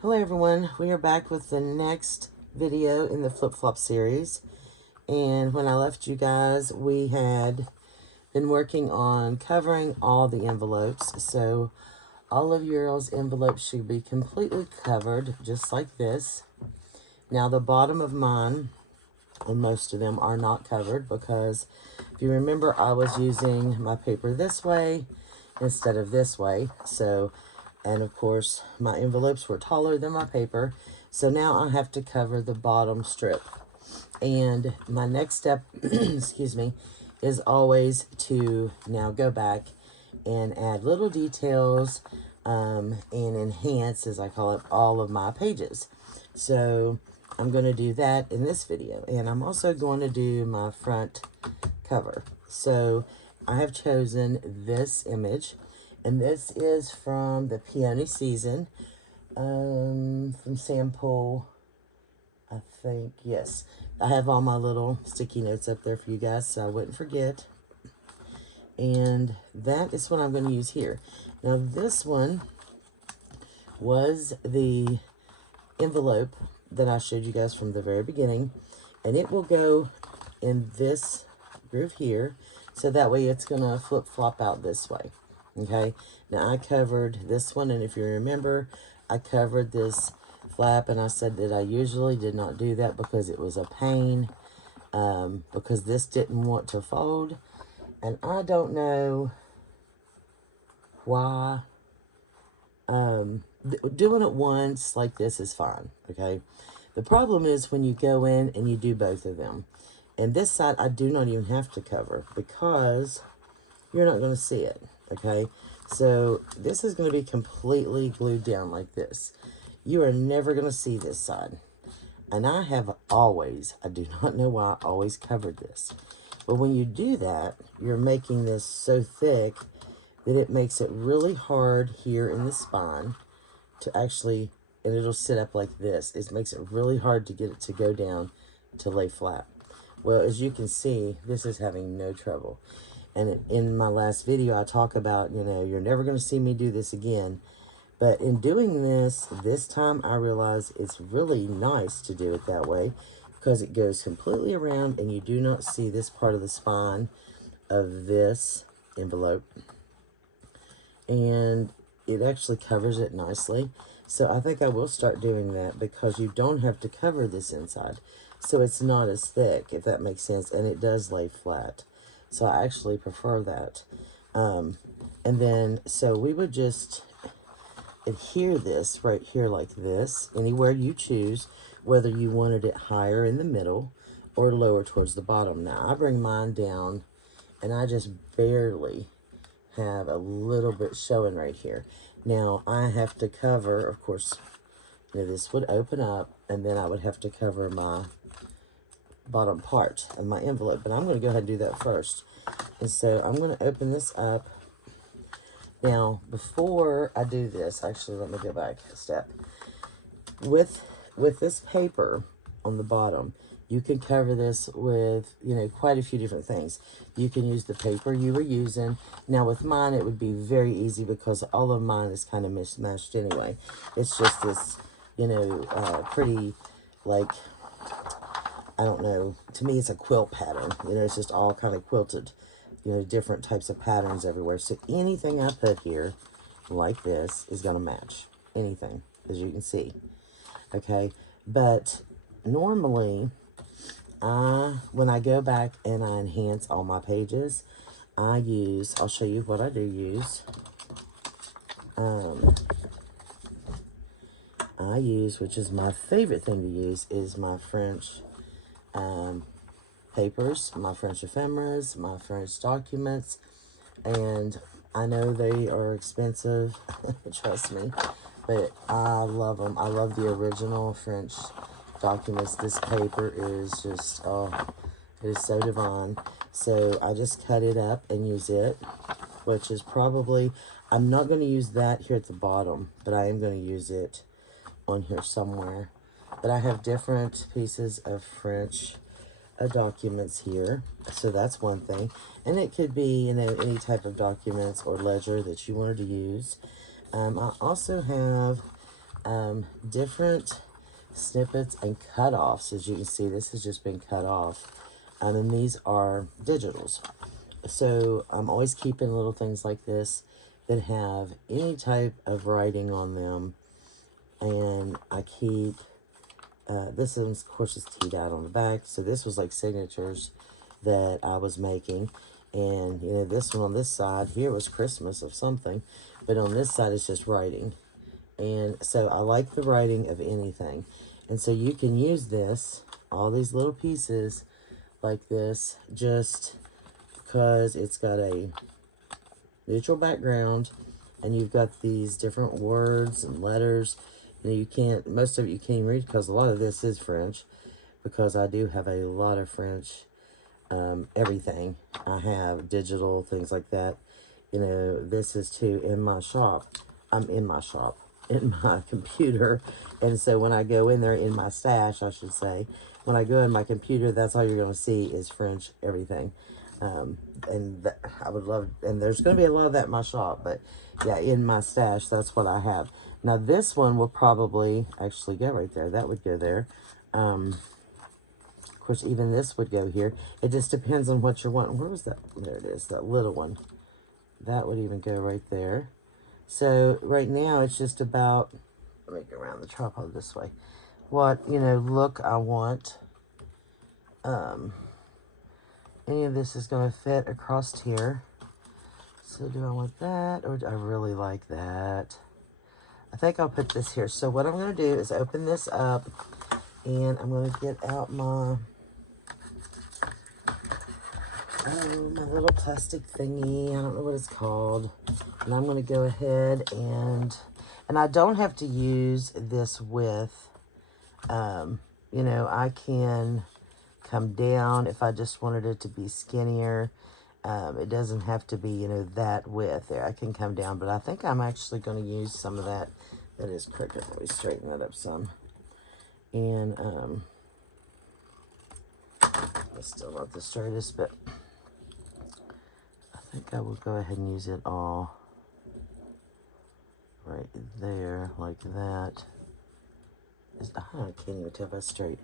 Hello everyone, we are back with the next video in the flip-flop series. And when I left you guys, we had been working on covering all the envelopes. So all of your envelopes should be completely covered, just like this. Now the bottom of mine, and most of them, are not covered because if you remember, I was using my paper this way instead of this way. And of course, my envelopes were taller than my paper. So now I have to cover the bottom strip. And my next step, excuse me, is always to now go back and add little details and enhance, as I call it, all of my pages. So I'm going to do that in this video. And I'm also going to do my front cover. So I have chosen this image. And this is from the peony season, from Sample, I think, yes. I have all my little sticky notes up there for you guys, so I wouldn't forget. And that is what I'm going to use here. Now, this one was the envelope that I showed you guys from the very beginning. And it will go in this groove here, so that way it's going to flip-flop out this way. Okay, now I covered this one, and if you remember, I covered this flap, and I said that I usually did not do that because it was a pain, because this didn't want to fold, and I don't know why. Doing it once like this is fine, okay? The problem is when you go in and you do both of them. And this side, I do not even have to cover because you're not going to see it, okay? So this is going to be completely glued down like this. You are never going to see this side. And I have always, I do not know why I always covered this. But when you do that, you're making this so thick that it makes it really hard here in the spine to actually, and it'll sit up like this. It makes it really hard to get it to go down to lay flat. Well, as you can see, this is having no trouble. And in my last video, I talk about, you know, you're never going to see me do this again. But in doing this time, I realize it's really nice to do it that way because it goes completely around and you do not see this part of the spine of this envelope. And it actually covers it nicely. So I think I will start doing that because you don't have to cover this inside. So it's not as thick, if that makes sense, and it does lay flat. So I actually prefer that. And then, so we would just adhere this right here like this, anywhere you choose, whether you wanted it higher in the middle or lower towards the bottom. Now, I bring mine down, and I just barely have a little bit showing right here. Now, I have to cover, of course, you know, this would open up, and then I would have to cover my bottom part of my envelope, but I'm going to go ahead and do that first. And so I'm going to open this up. Now, before I do this, actually, let me go back a step. With this paper on the bottom, you can cover this with, you know, quite a few different things. You can use the paper you were using. Now, with mine, it would be very easy because all of mine is kind of mismatched anyway. It's just this, you know, pretty, like, I don't know, to me it's a quilt pattern. You know, it's just all kind of quilted, you know, different types of patterns everywhere. So anything I put here, like this, is going to match. Anything, as you can see. Okay, but normally, when I go back and I enhance all my pages, I'll show you what I do use. I use, which is my favorite thing to use, is my French papers, my French ephemeras, my French documents, and I know they are expensive, trust me, but I love them. I love the original French documents. This paper is just, oh, it is so divine. So I just cut it up and use it, which is probably, I'm not going to use that here at the bottom, but I am going to use it on here somewhere. But I have different pieces of French documents here, so that's one thing. And it could be, you know, any type of documents or ledger that you wanted to use. I also have different snippets and cut-offs. As you can see, this has just been cut off. And these are digitals. So I'm always keeping little things like this that have any type of writing on them. And I keep, this is, of course, is teed out on the back. So this was like signatures that I was making. And, you know, this one on this side here was Christmas of something. But on this side, it's just writing. And so I like the writing of anything. And so you can use this, all these little pieces like this, just because it's got a neutral background and you've got these different words and letters. You know, you can't, most of it you can't even read because a lot of this is French, because I do have a lot of French, everything. I have digital, things like that. You know, this is too in my shop. I'm in my shop, in my computer. And so when I go in there, in my stash, I should say, when I go in my computer, that's all you're going to see is French everything. And I would love, and there's going to be a lot of that in my shop, but yeah, in my stash, that's what I have. Now this one will probably actually go right there. That would go there. Of course, even this would go here. It just depends on what you're wanting. Where was that? There it is, that little one. That would even go right there. So right now it's just about, let me go around the tripod this way, what, you know, look I want. Any of this is going to fit across here. So do I want that, or do I really like that? I think I'll put this here. So what I'm going to do is open this up, and I'm going to get out my, my little plastic thingy. I don't know what it's called. And I'm going to go ahead and I don't have to use this width. You know, I can come down if I just wanted it to be skinnier. It doesn't have to be, you know, that width there. I can come down, but I think I'm actually going to use some of that. That is crooked. Let me straighten that up some. And it's still not the straightest, but I think I will go ahead and use it all right there, like that. I can't even tell if that's straight.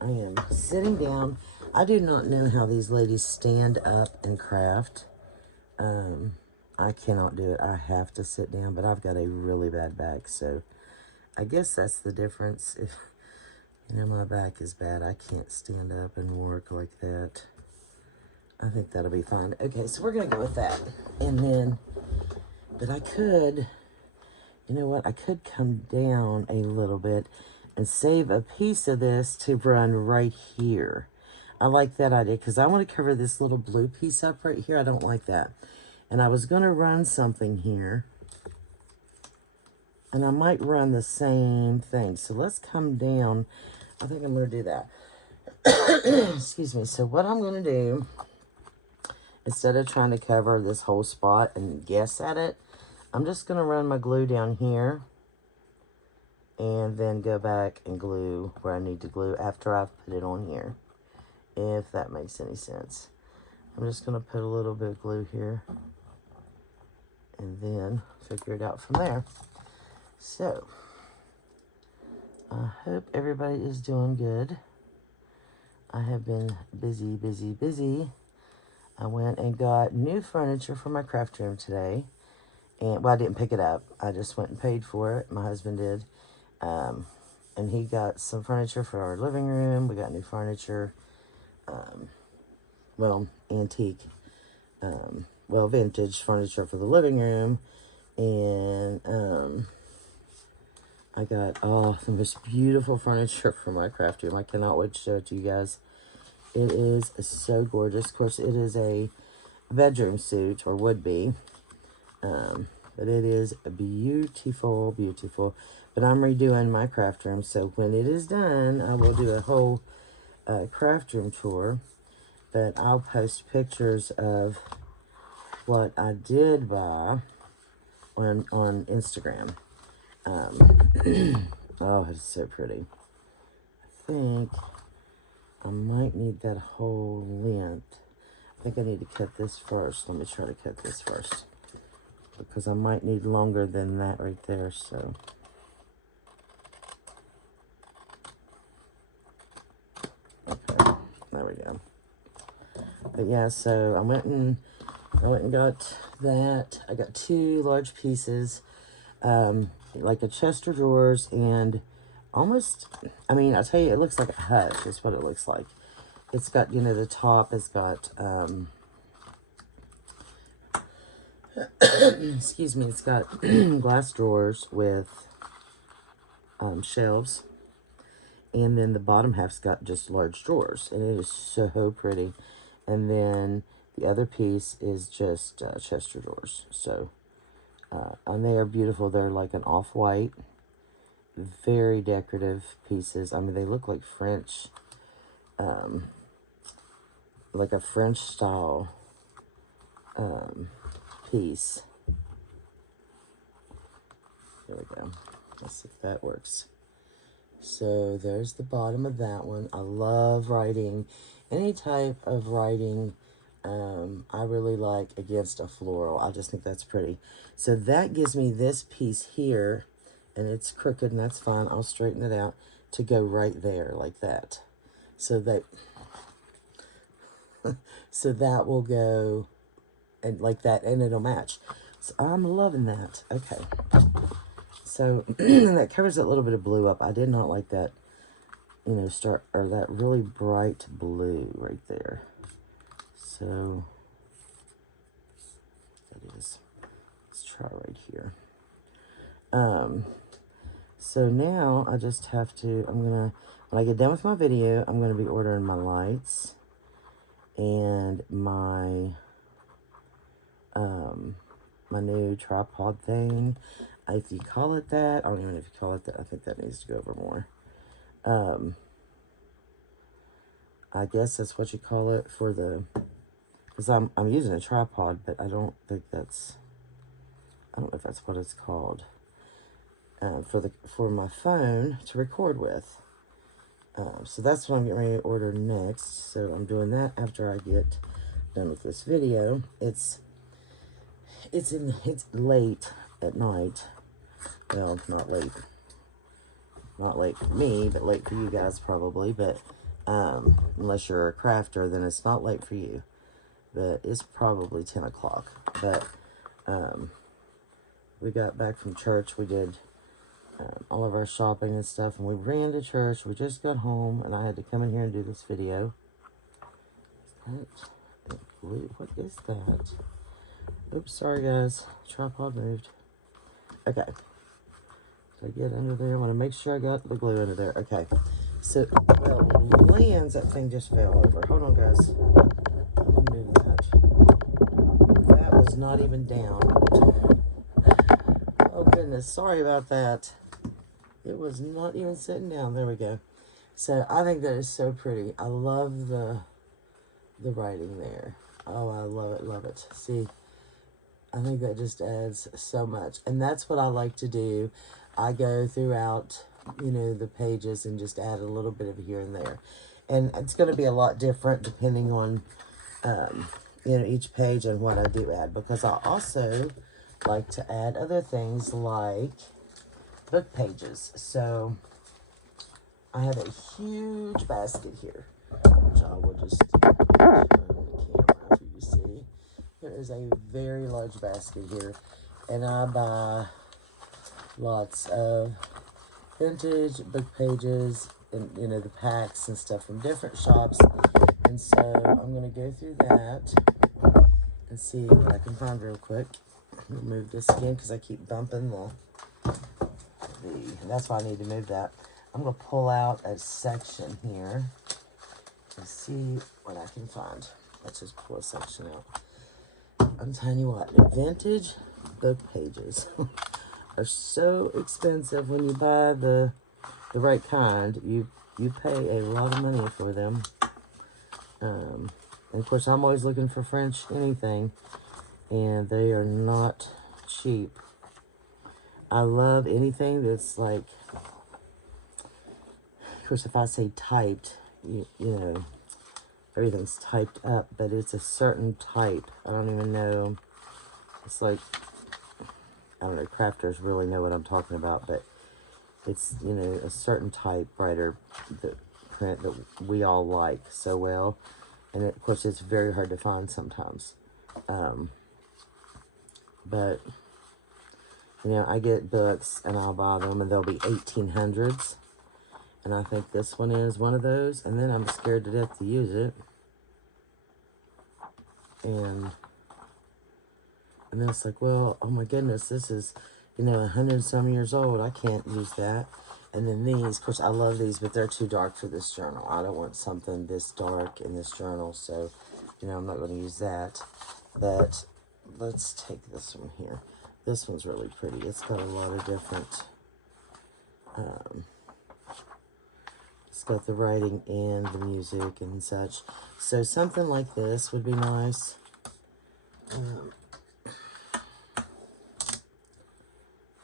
I am sitting down. I do not know how these ladies stand up and craft. I cannot do it. I have to sit down, but I've got a really bad back, so I guess that's the difference. If, you know, my back is bad, I can't stand up and work like that. I think that'll be fine. Okay, so we're going to go with that. And then, but I could, you know what? I could come down a little bit and save a piece of this to run right here. I like that idea because I want to cover this little blue piece up right here. I don't like that. And I was going to run something here. And I might run the same thing. So let's come down. I think I'm going to do that. Excuse me. So what I'm going to do, instead of trying to cover this whole spot and guess at it, I'm just going to run my glue down here. And then go back and glue where I need to glue after I've put it on here. If that makes any sense. I'm just going to put a little bit of glue here. And then figure it out from there. So, I hope everybody is doing good. I have been busy, busy, busy. I went and got new furniture for my craft room today. And, well, I didn't pick it up. I just went and paid for it. My husband did. And he got some furniture for our living room. We got new furniture. Well, antique. Well, vintage furniture for the living room. And I got the most beautiful furniture for my craft room. I cannot wait to show it to you guys. It is so gorgeous. Of course, it is a bedroom suite, or would be. But it is beautiful, beautiful. But I'm redoing my craft room, so when it is done, I will do a whole craft room tour. But I'll post pictures of what I did buy on Instagram. Oh, it's so pretty. I think I might need that whole length. I think I need to cut this first. Let me try to cut this first, because I might need longer than that right there. So Okay, there we go. But yeah, so I went and got that. I got 2 large pieces, like a chest of drawers, and almost, I mean, I'll tell you, it looks like a hutch is what it looks like. It's got, you know, the top has got, excuse me, it's got glass drawers with shelves, and then the bottom half's got just large drawers, and it is so pretty. And then the other piece is just chest of drawers. So, and they are beautiful. They're like an off-white, very decorative pieces. I mean, they look like French, like a French style piece. There we go. Let's see if that works. So there's the bottom of that one. I love writing any type of writing. I really like against a floral. I just think that's pretty. So that gives me this piece here, and it's crooked, and that's fine. I'll straighten it out to go right there like that. So that so that will go and like that, and it'll match. So I'm loving that. Okay. So that covers that little bit of blue up. I did not like that, you know, that really bright blue right there. So that is, let's try right here. So now I just have to, when I get done with my video, I'm gonna be ordering my lights and my my new tripod thing. If you call it that, I don't even know if you call it that. I think that needs to go over more. I guess that's what you call it for the, because I'm using a tripod, but I don't know if that's what it's called. For my phone to record with. So that's what I'm getting ready to order next. So I'm doing that after I get done with this video. It's late at night. Well, not late for me, but late for you guys probably. But unless you're a crafter, then it's not late for you. But it's probably 10 o'clock. But we got back from church. We did all of our shopping and stuff, and we ran to church. We just got home, and I had to come in here and do this video. What is that? Oops, sorry guys. Tripod moved. Okay. Did I get under there? I want to make sure I got the glue under there. Okay. So, well, lands, that thing just fell over. Hold on, guys. I'm going to move that. That was not even down. Oh, goodness. Sorry about that. It was not even sitting down. There we go. So, I think that is so pretty. I love the writing there. Oh, I love it, love it. See, I think that just adds so much. And that's what I like to do. I go throughout, you know, the pages and just add a little bit of here and there. And it's going to be a lot different depending on, you know, each page and what I do add. Because I also like to add other things like book pages. So I have a huge basket here, which I will just turn the camera for you to see. There is a very large basket here, and I buy lots of vintage book pages and, you know, the packs and stuff from different shops. And so I'm going to go through that and see what I can find real quick. Move this again because I keep bumping that's why I need to move that. I'm going to pull out a section here and see what I can find. Let's just pull a section out. I'm telling you what, vintage book pages are so expensive. When you buy the right kind, you pay a lot of money for them. And of course, I'm always looking for French anything, and they are not cheap. I love anything that's like, of course, if I say typed, you know, everything's typed up, but it's a certain type. I don't even know. It's like, I don't know, crafters really know what I'm talking about, but it's, you know, a certain typewriter that print that we all like so well. And of course, it's very hard to find sometimes. But, you know, I get books and I'll buy them and they'll be 1800s. And I think this one is one of those. And then I'm scared to death to use it. And then it's like, well, oh my goodness, this is, you know, 100-some years old. I can't use that. And then these, of course, I love these, but they're too dark for this journal. I don't want something this dark in this journal. So, you know, I'm not going to use that. But let's take this one here. This one's really pretty. It's got a lot of different, it's got the writing and the music and such. So something like this would be nice.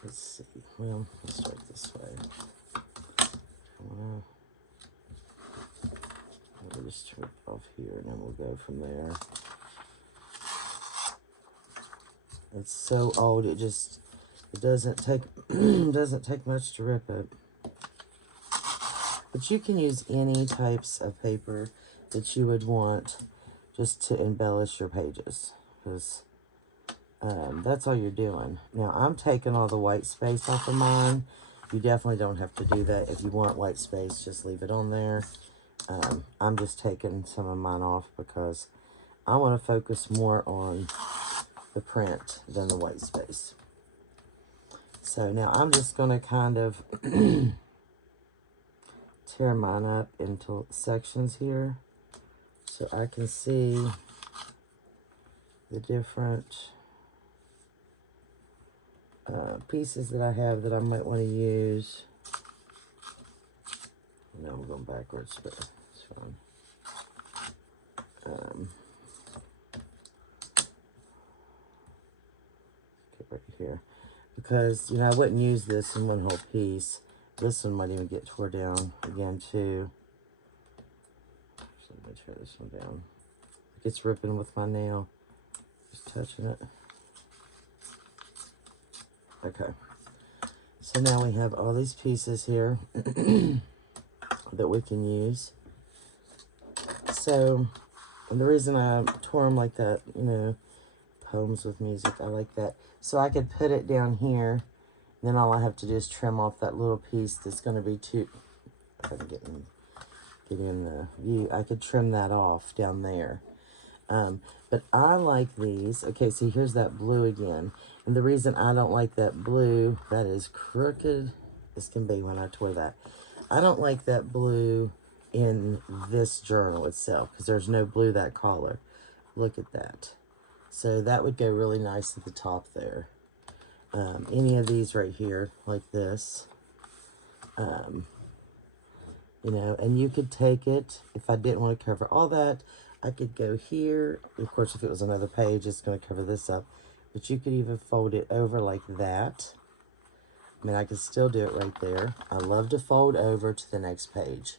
Let's see. Well, let's start this way. We'll just turn it off here and then we'll go from there. It's so old, it doesn't take doesn't take much to rip it. But you can use any types of paper that you would want just to embellish your pages, because that's all you're doing. Now I'm taking all the white space off of mine. You definitely don't have to do that. If you want white space, just leave it on there. I'm just taking some of mine off because I want to focus more on the print than the white space. So now I'm just going to kind of tear mine up into sections here so I can see the different pieces that I have that I might want to use. No, I'm going backwards, but it's fine. Get right here. Because, you know, I wouldn't use this in one whole piece. This one might even get tore down again, too. So I'm going to tear this one down. It gets ripping with my nail. Just touching it. Okay. So now we have all these pieces here that we can use. So, and the reason I tore them like that, you know, poems with music, I like that. So I could put it down here, and then all I have to do is trim off that little piece that's going to be too, if I can get in the view, I could trim that off down there. But I like these. Okay, see, here's that blue again. And the reason I don't like that blue, that is crooked as can be when I tore that. I don't like that blue in this journal itself because there's no blue that color. Look at that. So that would go really nice at the top there. Any of these right here, like this. You know, and you could take it, if I didn't want to cover all that, I could go here. Of course, if it was another page, it's going to cover this up. But you could even fold it over like that. I mean, I could still do it right there. I love to fold over to the next page.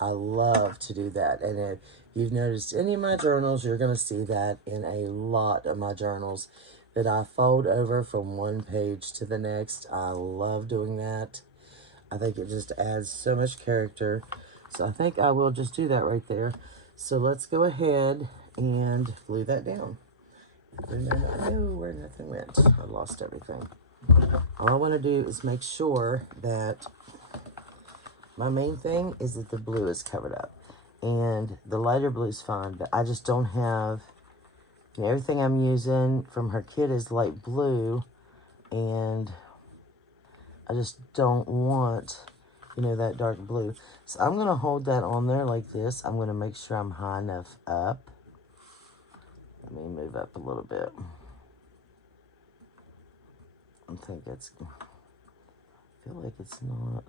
I love to do that. And if you've noticed any of my journals, you're going to see that in a lot of my journals, that I fold over from one page to the next. I love doing that. I think it just adds so much character. So I think I will just do that right there. So let's go ahead and glue that down. I know where nothing went. I lost everything. All I want to do is make sure that my main thing is that the blue is covered up. And the lighter blue is fine, but I just don't have, you know, everything I'm using from her kit is light blue, and I just don't want, you know, that dark blue. So I'm going to hold that on there like this. I'm going to make sure I'm high enough up. Let me move up a little bit. I think it's, I feel like it's not.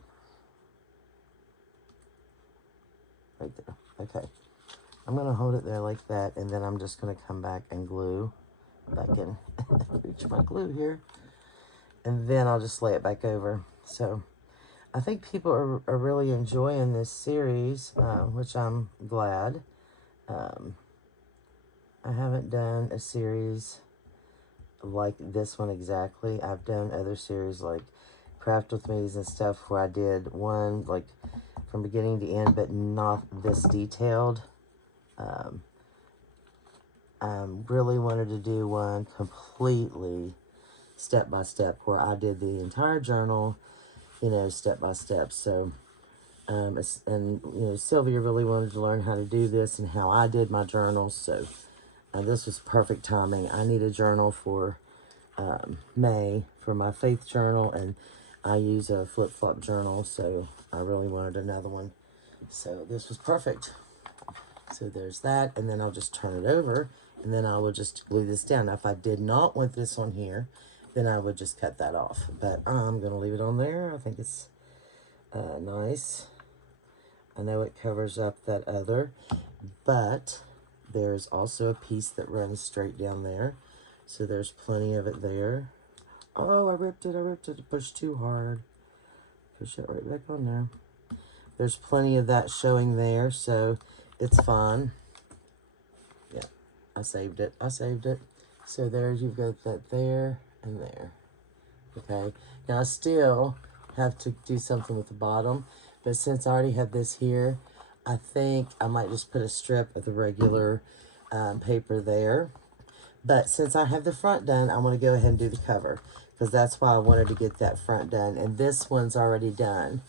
Right there. Okay. I'm going to hold it there like that, and then I'm just going to come back and glue back in. Reach my glue here. And then I'll just lay it back over. So I think people are really enjoying this series, which I'm glad. I haven't done a series like this one exactly. I've done other series like Craft with Me's and stuff where I did one like from beginning to end, but not this detailed. I really wanted to do one completely step by step, where I did the entire journal, you know, step by step. So, and you know, Sylvia really wanted to learn how to do this and how I did my journals. So, this was perfect timing. I need a journal for May for my faith journal, and I use a flip-flop journal, so I really wanted another one. So this was perfect. So there's that, and then I'll just turn it over, and then I will just glue this down. Now, if I did not want this on here, then I would just cut that off. But I'm going to leave it on there. I think it's nice. I know it covers up that other, but there's also a piece that runs straight down there. So there's plenty of it there. Oh, I ripped it. I pushed too hard. Push it right back on there. There's plenty of that showing there, so it's fine. Yeah, I saved it. So there you've got that there and there. Okay, now I still have to do something with the bottom, but since I already have this here, I think I might just put a strip of the regular paper there. But since I have the front done, I want to go ahead and do the cover, because that's why I wanted to get that front done. And this one's already done,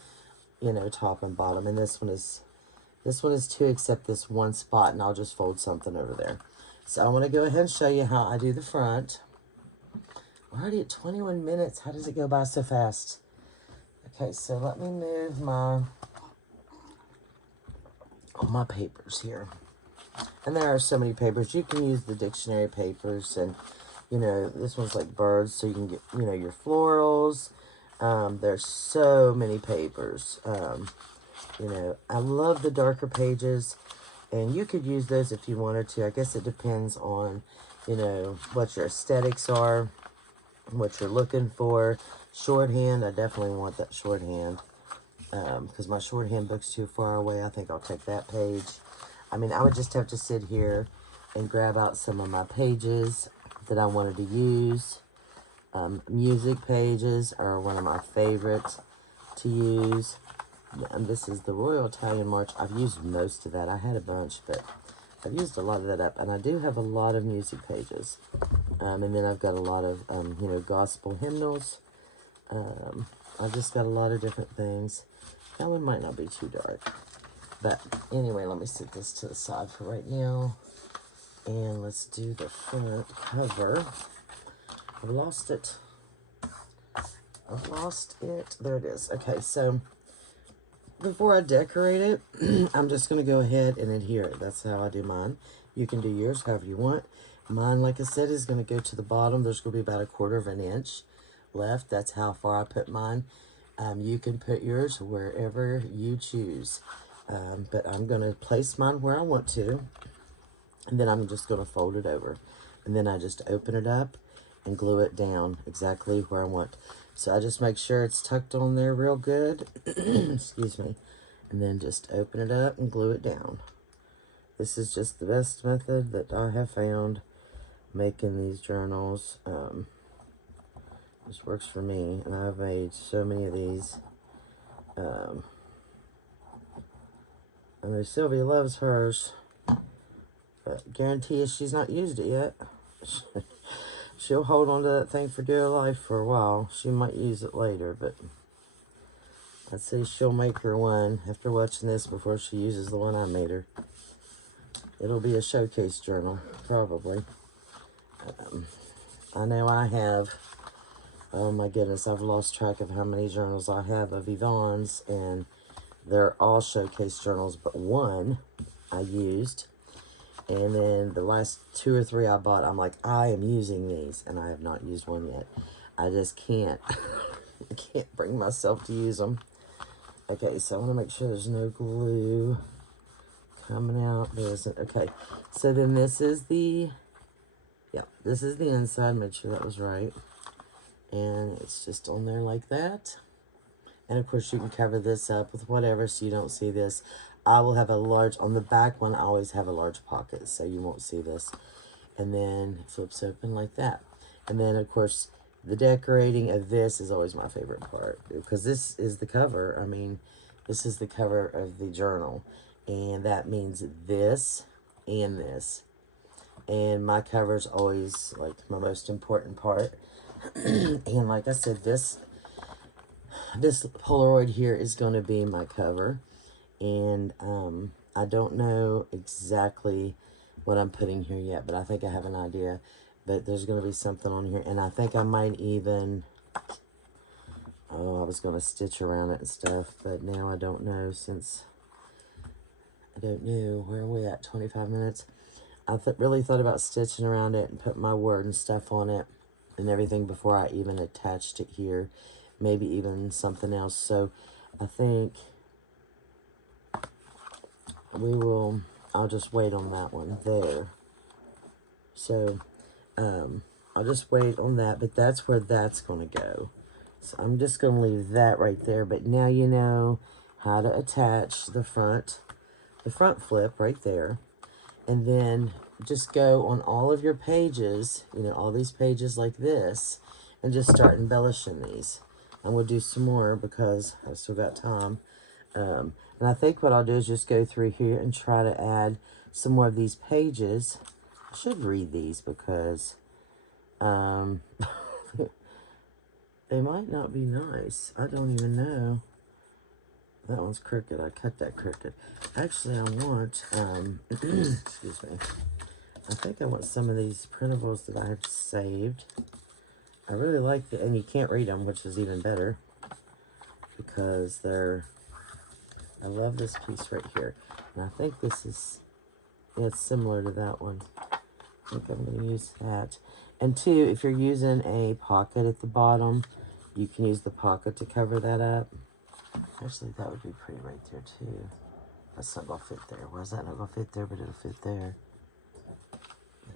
you know, top and bottom. And this one is too, except this one spot, and I'll just fold something over there. So I want to go ahead and show you how I do the front. We're already at 21 minutes. How does it go by so fast? Okay, so let me move all my papers here. And there are so many papers. You can use the dictionary papers, and, you know, this one's like birds, so you can get, you know, your florals. There's so many papers. You know, I love the darker pages, and you could use those if you wanted to. I guess it depends on, you know, what your aesthetics are, what you're looking for. Shorthand, I definitely want that shorthand, because my shorthand book's too far away. I think I'll take that page. I mean, I would just have to sit here and grab out some of my pages that I wanted to use. Music pages are one of my favorites to use. And this is the Royal Italian March. I've used most of that. I had a bunch, but I've used a lot of that up. And I do have a lot of music pages. And then I've got a lot of, you know, gospel hymnals. I've just got a lot of different things. That one might not be too dark. But anyway, let me set this to the side for right now. And let's do the front cover. I've lost it. There it is. Okay, so before I decorate it, I'm just going to go ahead and adhere it. That's how I do mine. You can do yours however you want. Mine, like I said, is going to go to the bottom. There's going to be about 1/4 of an inch left. That's how far I put mine. You can put yours wherever you choose. But I'm going to place mine where I want to, and then I'm just going to fold it over. And then I just open it up and glue it down exactly where I want. So I just make sure it's tucked on there real good. Excuse me. And then just open it up and glue it down. This is just the best method that I have found making these journals. This works for me, and I've made so many of these. I know Sylvia loves hers, but guarantee you she's not used it yet. She'll hold on to that thing for dear life for a while. She might use it later, but I'd say she'll make her one after watching this before she uses the one I made her. It'll be a showcase journal, probably. I know I have, oh my goodness, I've lost track of how many journals I have of Yvonne's, and they're all showcase journals, but one I used. And then the last 2 or 3 I bought, I'm like, I am using these, and I have not used one yet. I just can't. I can't bring myself to use them. Okay, so I want to make sure there's no glue coming out. There isn't. Okay, so then this is the, yeah, this is the inside. Make sure that was right. And it's just on there like that. And of course you can cover this up with whatever so you don't see this. I will have a large, on the back one, I always have a large pocket, so you won't see this. And then it flips open like that. And then, of course, the decorating of this is always my favorite part, because this is the cover. I mean, This is the cover of the journal, and that means this and this. And my cover's always like my most important part. And like I said, this Polaroid here is going to be my cover. And I don't know exactly what I'm putting here yet, but I think I have an idea. But there's going to be something on here, and I think I might even, oh, I was going to stitch around it and stuff, but now I don't know, since I don't know. Where are we at? 25 minutes. I really thought about stitching around it and put my word and stuff on it and everything before I even attached it here. Maybe even something else. So I think I'll just wait on that one there. So I'll just wait on that, but that's where that's going to go. So I'm just going to leave that right there. But now you know how to attach the front flip right there. And then just go on all of your pages, you know, all these pages like this, and just start embellishing these. I'm going to do some more because I've still got time. And I think what I'll do is just go through here and try to add some more of these pages. I should read these because they might not be nice. I don't even know. That one's crooked. I cut that crooked. Actually, I want, excuse me. I think I want some of these printables that I have saved. I really like and you can't read them, which is even better. Because I love this piece right here. And I think this is, yeah, it's similar to that one. I think I'm going to use that. And two, if you're using a pocket at the bottom, you can use the pocket to cover that up. Actually, that would be pretty right there, too. That's not going to fit there. Why is that not going to fit there, but it'll fit there?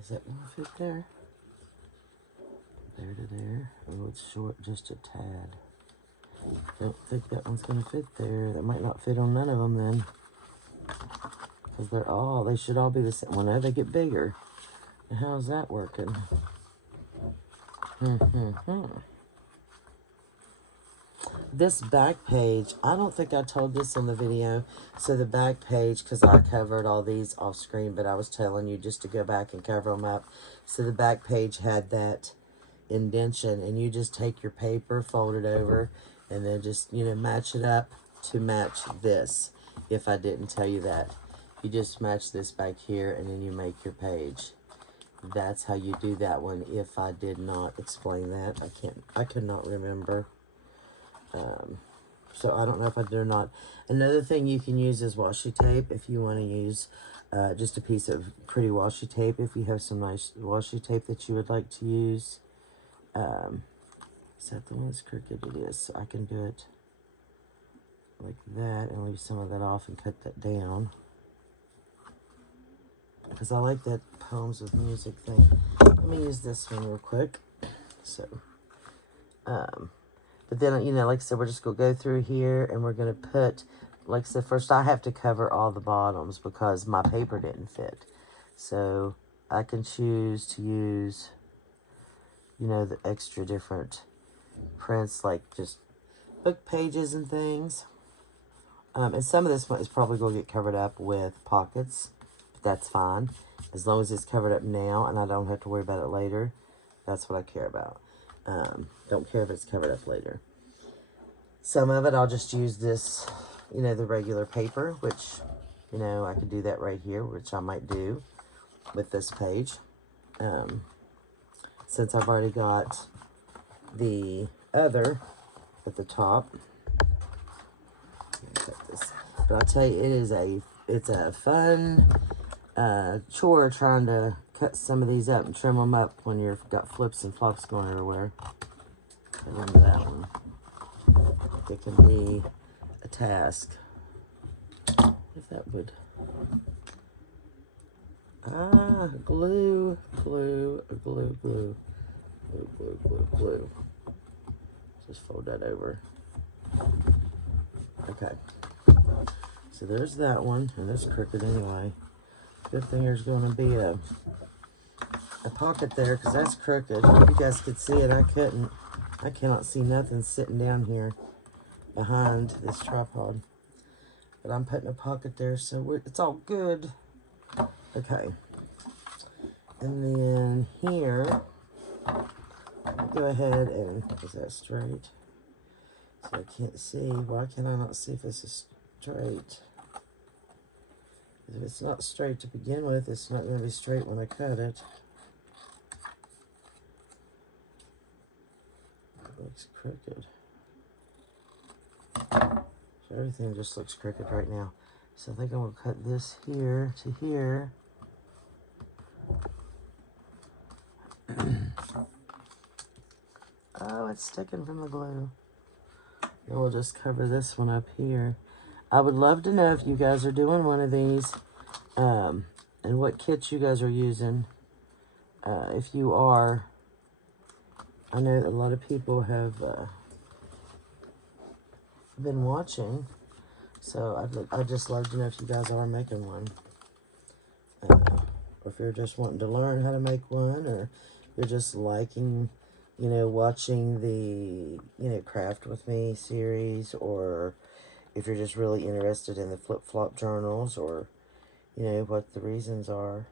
Is that going to fit there? There to there. Oh, it's short just a tad. Don't think that one's going to fit there. That might not fit on none of them, then. Because they should all be the same. Well, no, they get bigger. How's that working? This back page, I don't think I told this in the video. So the back page, because I covered all these off screen, but I was telling you just to go back and cover them up. So the back page had that indentation, and you just take your paper, fold it over, and then just, you know, match it up to match this. If I didn't tell you that, you just match this back here, and then you make your page. That's how you do that one. If I did not explain that, I could not remember. So I don't know if I did or not. Another thing you can use is washi tape. If you want to use just a piece of pretty washi tape, if you have some nice washi tape that you would like to use. Is that the one that's crooked? It is. So I can do it like that and leave some of that off and cut that down. Because I like that Poems with Music thing. Let me use this one real quick. So, but then, you know, like I said, we're just going to go through here and we're going to put, like I said, first I have to cover all the bottoms because my paper didn't fit. So I can choose to use, you know, the extra different prints, like just book pages and things. And some of this one is probably going to get covered up with pockets. But that's fine. As long as it's covered up now and I don't have to worry about it later. That's what I care about. Don't care if it's covered up later. Some of it I'll just use this, you know, the regular paper, which, you know, I could do that right here, which I might do with this page. Since I've already got the other at the top. Cut this. But I'll tell you, it's a fun chore trying to cut some of these up and trim them up when you've got flips and flops going everywhere. Remember that one. It can be a task. If that would... glue. Just fold that over. Okay. So there's that one, and it's crooked anyway. Good thing there's going to be a pocket there, because that's crooked. If you guys could see it, I couldn't. I cannot see nothing sitting down here behind this tripod. But I'm putting a pocket there, so it's all good. Okay. And then here, go ahead and, is that straight? So I can't see. Why can I not see if this is straight? If it's not straight to begin with, it's not going to be straight when I cut it. It looks crooked. So everything just looks crooked right now. So I think I'm going to cut this here to here. Oh, it's sticking from the glue. And we'll just cover this one up here. I would love to know if you guys are doing one of these, and what kits you guys are using. If you are, I know a lot of people have been watching, so I'd just love to know if you guys are making one. Or if you're just wanting to learn how to make one, or you're just liking, you know, watching the, you know, Craft With Me series, or if you're just really interested in the flip-flop journals, or, you know, what the reasons are.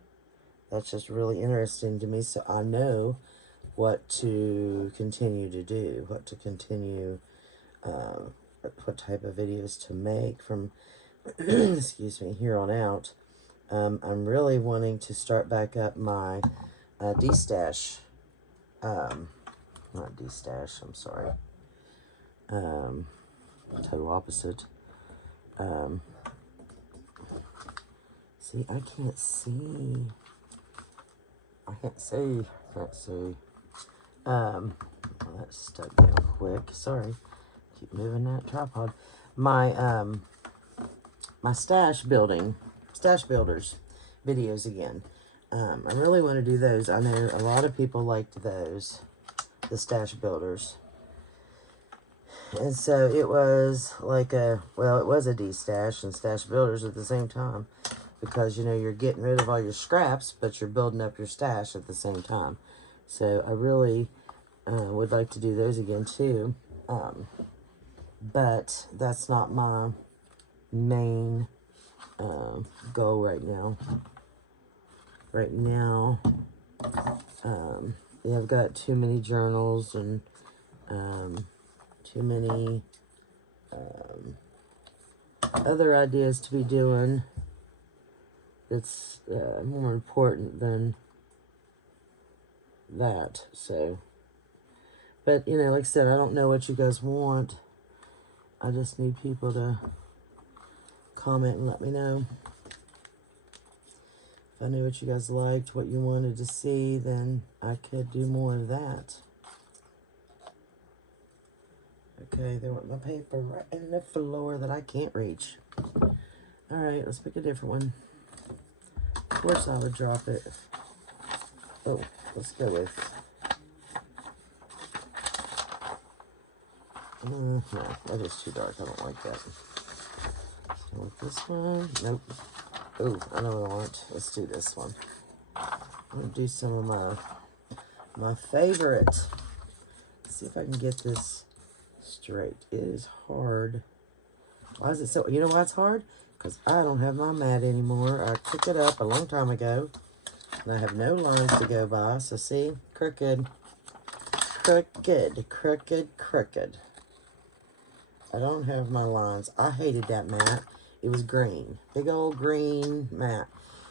That's just really interesting to me, so I know what to continue to do, what to continue, what type of videos to make from, excuse me, here on out. I'm really wanting to start back up my D-stash, not D-stash, I'm sorry, total opposite. See, I can't see. I can't see. Well, that's stuck down quick. Sorry. Keep moving that tripod. My my stash builders videos again. I really want to do those. I know a lot of people liked those, the stash builders. And so it was like it was a D-stash and stash builders at the same time. Because, you know, you're getting rid of all your scraps, but you're building up your stash at the same time. So I really would like to do those again too. But that's not my main goal right now. Right now, yeah, I've got too many journals and too many other ideas to be doing. It's more important than that. So, but, you know, like I said, I don't know what you guys want. I just need people to comment and let me know. If I knew what you guys liked, what you wanted to see, then I could do more of that. Okay, there went my paper right in the floor that I can't reach. Alright, let's pick a different one. Of course I would drop it. Oh, let's go with... no, that is too dark. I don't like that. So with this one, nope. Oh, I know what I want. Let's do this one. I'm going to do some of my favorite. Let's see if I can get this straight. It is hard. Why is it so... You know why it's hard? Because I don't have my mat anymore. I picked it up a long time ago. And I have no lines to go by. So see? Crooked. Crooked. Crooked. Crooked. I don't have my lines. I hated that mat. It was green. Big old green mat.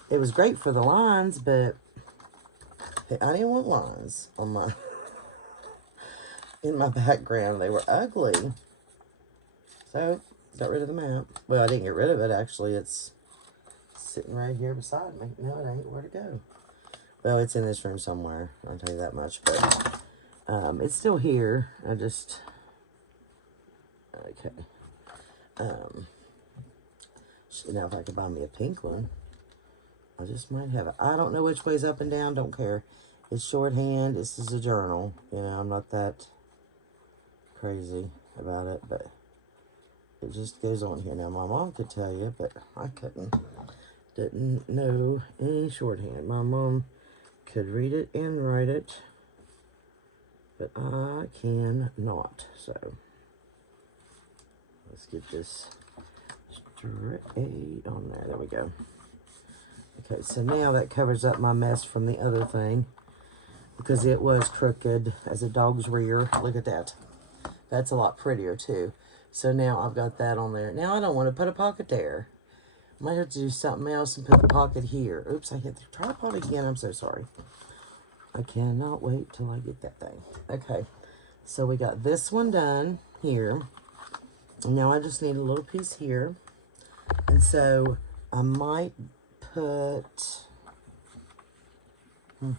It was great for the lines, but I didn't want lines on my in my background. They were ugly. So, got rid of the mat. Well, I didn't get rid of it, actually. It's sitting right here beside me. No, it ain't. Where'd it go? Well, it's in this room somewhere. I'll tell you that much. But it's still here. I just... Okay. Now, if I could buy me a pink one, I just might have it. I don't know which way's up and down. Don't care. It's shorthand. This is a journal. You know, I'm not that crazy about it, but it just goes on here. Now, my mom could tell you, but I couldn't. Didn't know any shorthand. My mom could read it and write it, but I cannot. So, let's get this straight on there. There we go. Okay, so now that covers up my mess from the other thing, because it was crooked as a dog's rear. Look at that. That's a lot prettier too. So now I've got that on there. Now I don't want to put a pocket there. I might have to do something else and put the pocket here. Oops, I hit the tripod again. I'm so sorry. I cannot wait till I get that thing. Okay, so we got this one done here. And now I just need a little piece here. And so I might put... I'm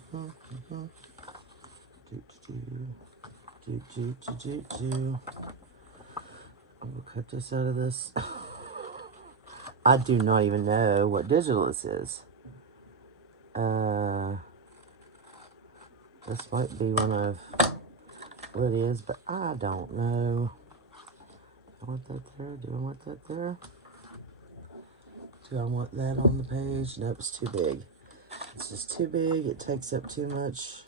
gonna cut this out of this. I do not even know what digital this is. This might be one of Lydia's, but I don't know. Do I want that there? Do I want that there? Do I want that on the page? Nope, it's too big. It's just too big. It takes up too much.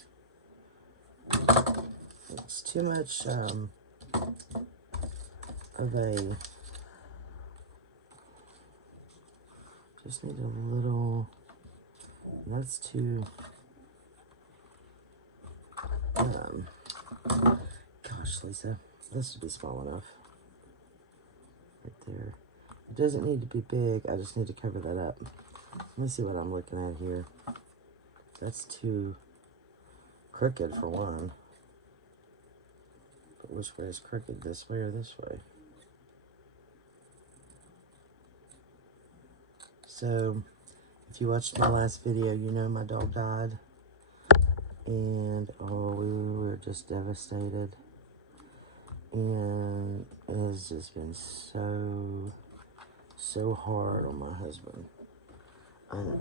It's too much of a... Just need a little... That's too... gosh, Lisa, this would be small enough. Right there. It doesn't need to be big. I just need to cover that up. Let me see what I'm looking at here. That's too crooked for one. But which way is crooked? This way or this way? So, if you watched my last video, you know my dog died. And, oh, we were just devastated. And it has just been so hard on my husband.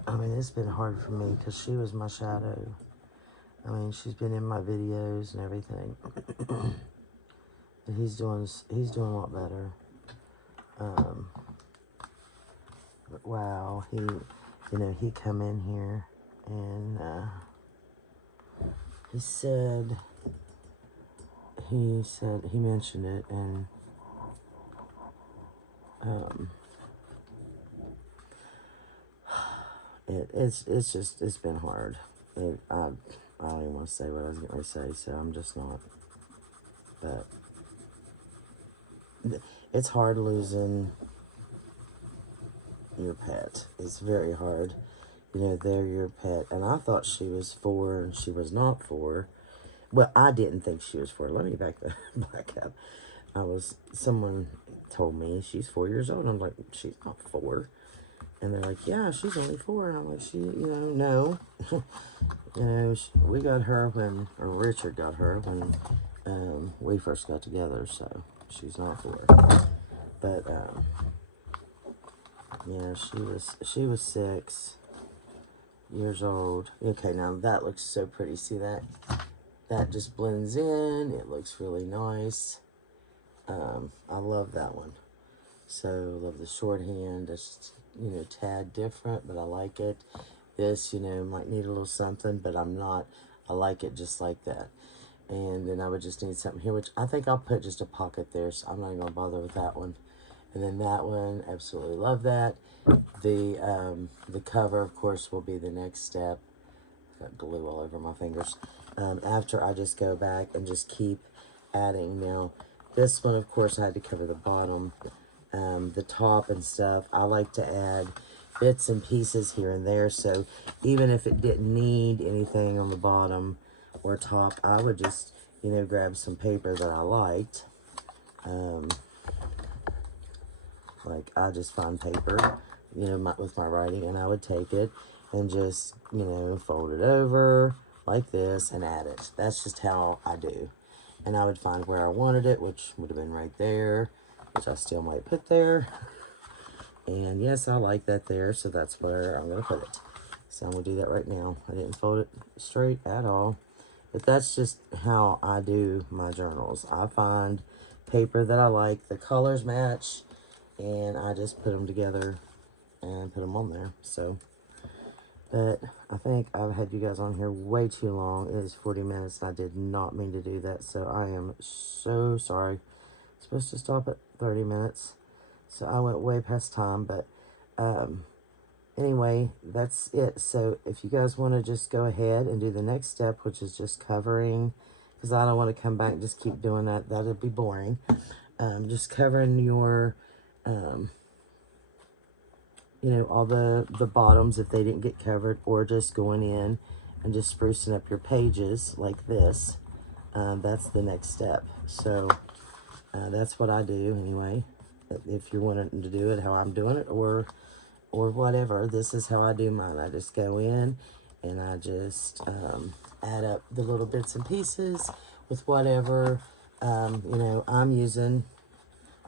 I mean, it's been hard for me because she was my shadow. I mean, she's been in my videos and everything. But he's doing a lot better. But wow, he come in here and he mentioned it, and it's been hard. I don't even want to say what I was going to say, so I'm just not. But it's hard losing your pet. It's very hard. You know, they're your pet. And I thought she was 4 and she was not 4. Well, I didn't think she was 4. Let me back up. Someone told me she's 4 years old. I'm like, she's not 4. And they're like, yeah, she's only 4. And I'm like, no. We got her or Richard got her when we first got together. So she's not 4. But, yeah, she was 6 years old. Okay, now that looks so pretty. See that? That just blends in. It looks really nice. I love that one. So, love the shorthand. It's, tad different, but I like it. This, might need a little something, but I'm not. I like it just like that. And then I would just need something here, which I think I'll put just a pocket there, so I'm not going to bother with that one. And then that one, absolutely love that. The cover, of course, will be the next step. Got glue all over my fingers. After I just go back and just keep adding. Now, this one, of course, I had to cover the bottom, the top and stuff. I like to add bits and pieces here and there. So even if it didn't need anything on the bottom or top, I would just, grab some paper that I liked. Like, I just find paper, with my writing, and I would take it and just, fold it over like this and add it. That's just how I do. And I would find where I wanted it, which would have been right there, which I still might put there. And yes, I like that there, so that's where I'm going to put it. So I'm going to do that right now. I didn't fold it straight at all. But that's just how I do my journals. I find paper that I like, the colors match, and I just put them together and put them on there. So, but I think I've had you guys on here way too long. It is 40 minutes, and I did not mean to do that. So I am so sorry. I'm supposed to stop at 30 minutes. So I went way past time, but anyway, that's it. So if you guys want to just go ahead and do the next step, which is just covering, because I don't want to come back and just keep doing that. That'd be boring. Just covering your, you know, all the bottoms if they didn't get covered, or just going in and just sprucing up your pages like this. That's the next step. So that's what I do anyway. If you're wanting to do it how I'm doing it, or whatever, this is how I do mine. I just go in and I just add up the little bits and pieces with whatever, you know, I'm using.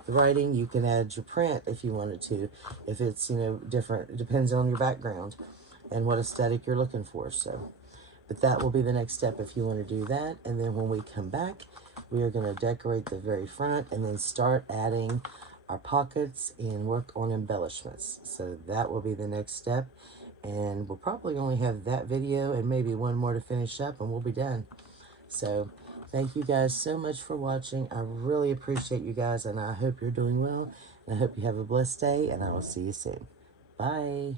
The writing, you can add your print if you wanted to. If it's, you know, different, it depends on your background and what aesthetic you're looking for. So, but that will be the next step if you want to do that. And then when we come back, we are going to decorate the very front and then start adding our pockets and work on embellishments. So that will be the next step. And we'll probably only have that video and maybe one more to finish up and we'll be done. So thank you guys so much for watching. I really appreciate you guys, and I hope you're doing well. And I hope you have a blessed day, and I will see you soon. Bye.